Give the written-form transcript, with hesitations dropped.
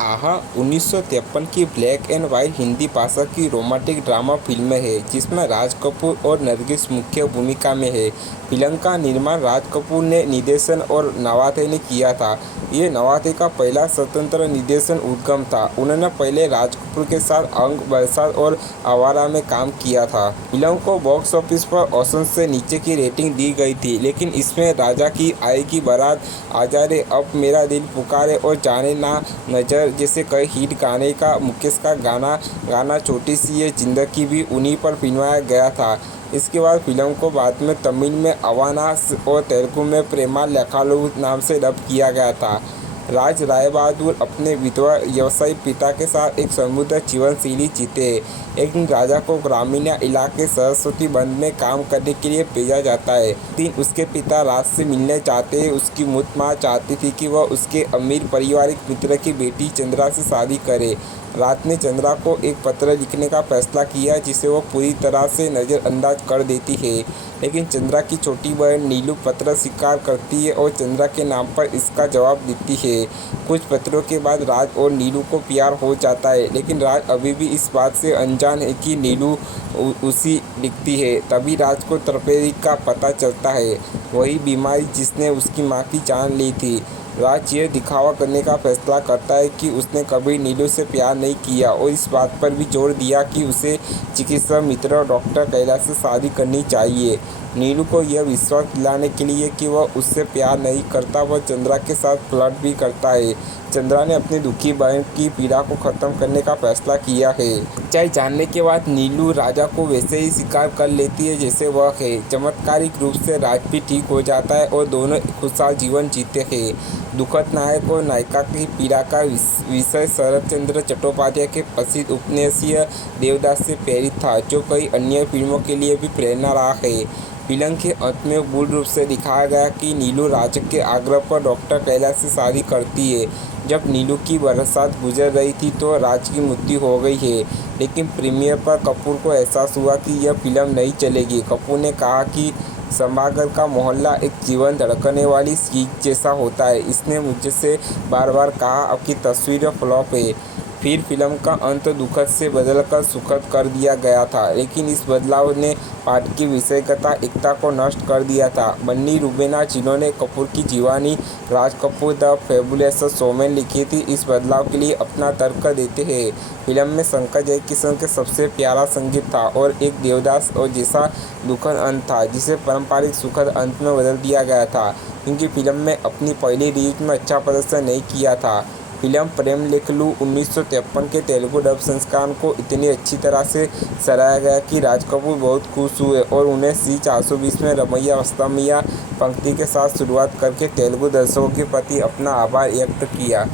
आहा 1953 की black and white Hindi भाषा की रोमांटिक ड्रामा फिल्म है जिसमें राज कपूर और नरगिस मुख्य भूमिका में है। फिल्म का निर्माण राज कपूर ने निर्देशन और नवाते ने किया था। ये नवाते का पहला स्वतंत्र निर्देशन उद्यम था। उन्होंने पहले राज कपूर के साथ अंग बरसात और आवारा में काम किया था। फिल्म को बॉक्स ऑफिस पर औसत से नीचे की रेटिंग दी गई थी, लेकिन इसमें राजा की आएगी बारात, आजा रे अब मेरा दिल पुकारे और जाने ना नजर जैसे कई हिट गाने का मुकेश का गाना छोटी सी ये जिंदगी भी उन्हीं पर फिल्माया गया था। इसके बाद फिल्म को बाद में तमिल में अवाना और तेलुगु में प्रेमा लेखालु नाम से डब किया गया था। राज राय बहादुर अपने विधवा व्यवसायी पिता के साथ एक समृद्ध जीवन शैली जीते। एक दिन राजा को ग्रामीण इलाके सरस्वती बंद में काम करने के लिए भेजा जाता है। दिन उसके पिता राज से मिलने चाहते हैं। उसकी मूर्त माँ चाहती थी कि वह उसके अमीर पारिवारिक मित्र की बेटी चंद्रा से शादी करे। रात ने चंद्रा को एक पत्र लिखने का फैसला किया जिसे वह पूरी तरह से नज़रअंदाज कर देती है, लेकिन चंद्रा की छोटी बहन नीलू पत्र स्वीकार करती है और चंद्रा के नाम पर इसका जवाब देती है। कुछ पत्रों के बाद राज और नीलू को प्यार हो जाता है, लेकिन राज अभी भी इस बात से अनजान है कि नीलू उसी लिखती है। तभी राज को तपेदिक का पता चलता है, वही बीमारी जिसने उसकी माँ की जान ली थी। राज ये दिखावा करने का फैसला करता है कि उसने कभी नीलू से प्यार नहीं किया और इस बात पर भी जोर दिया कि उसे चिकित्सक मित्र डॉक्टर कैलाश से शादी करनी चाहिए। नीलू को यह विश्वास दिलाने के लिए कि वह उससे प्यार नहीं करता, वह चंद्रा के साथ फ्लर्ट भी करता है। चंद्रा ने अपनी दुखी बहन की पीड़ा को ख़त्म करने का फैसला किया है। सच्चाई जानने के बाद नीलू राजा को वैसे ही स्वीकार कर लेती है जैसे वह है। चमत्कारिक रूप से राज भी ठीक हो जाता है और दोनों खुशहाल जीवन जीते हैं। दुखद नायक और नायिका की पीड़ा का विषय शरद चंद्र चट्टोपाध्याय के प्रसिद्ध उपन्यासीय देवदास से प्रेरित था, जो कई अन्य फिल्मों के लिए भी प्रेरणा रहा है। फिल्म के अंत में मूल रूप से दिखाया गया कि नीलू राज के आग्रह पर डॉक्टर कैलाश से शादी करती है। जब नीलू की बरसात गुजर रही थी तो राज की मृत्यु हो गई है, लेकिन प्रीमियर पर कपूर को एहसास हुआ कि यह फिल्म नहीं चलेगी। कपूर ने कहा कि सभागार का मोहल्ला एक जीवन धड़कने वाली चीज जैसा होता है। इसने मुझसे बार बार कहा आपकी तस्वीर फ्लॉप है। फिर फिल्म का अंत दुखद से बदलकर सुखद कर दिया गया था, लेकिन इस बदलाव ने पाठ की विषयगता एकता को नष्ट कर दिया था। बन्नी रूबेना, जिन्होंने कपूर की Jiwani Raj Kapoor the fabulous showman लिखी थी, इस बदलाव के लिए अपना तर्क देते हैं। फिल्म में शंकर जयकिशन के सबसे प्यारा संगीत था और एक देवदास और जैसा दुखद अंत था, जिसे पारंपरिक सुखद अंत में बदल दिया गया था, क्योंकि फिल्म में अपनी पहली रिलीज में अच्छा प्रदर्शन नहीं किया था। फिल्म प्रेम लेखलू 1953 के तेलुगु डब संस्करण को इतनी अच्छी तरह से सराहा गया कि राज कपूर बहुत खुश हुए और उन्हें सी 420 में रमैया वस्तमैया पंक्ति के साथ शुरुआत करके तेलुगु दर्शकों के प्रति अपना आभार व्यक्त किया।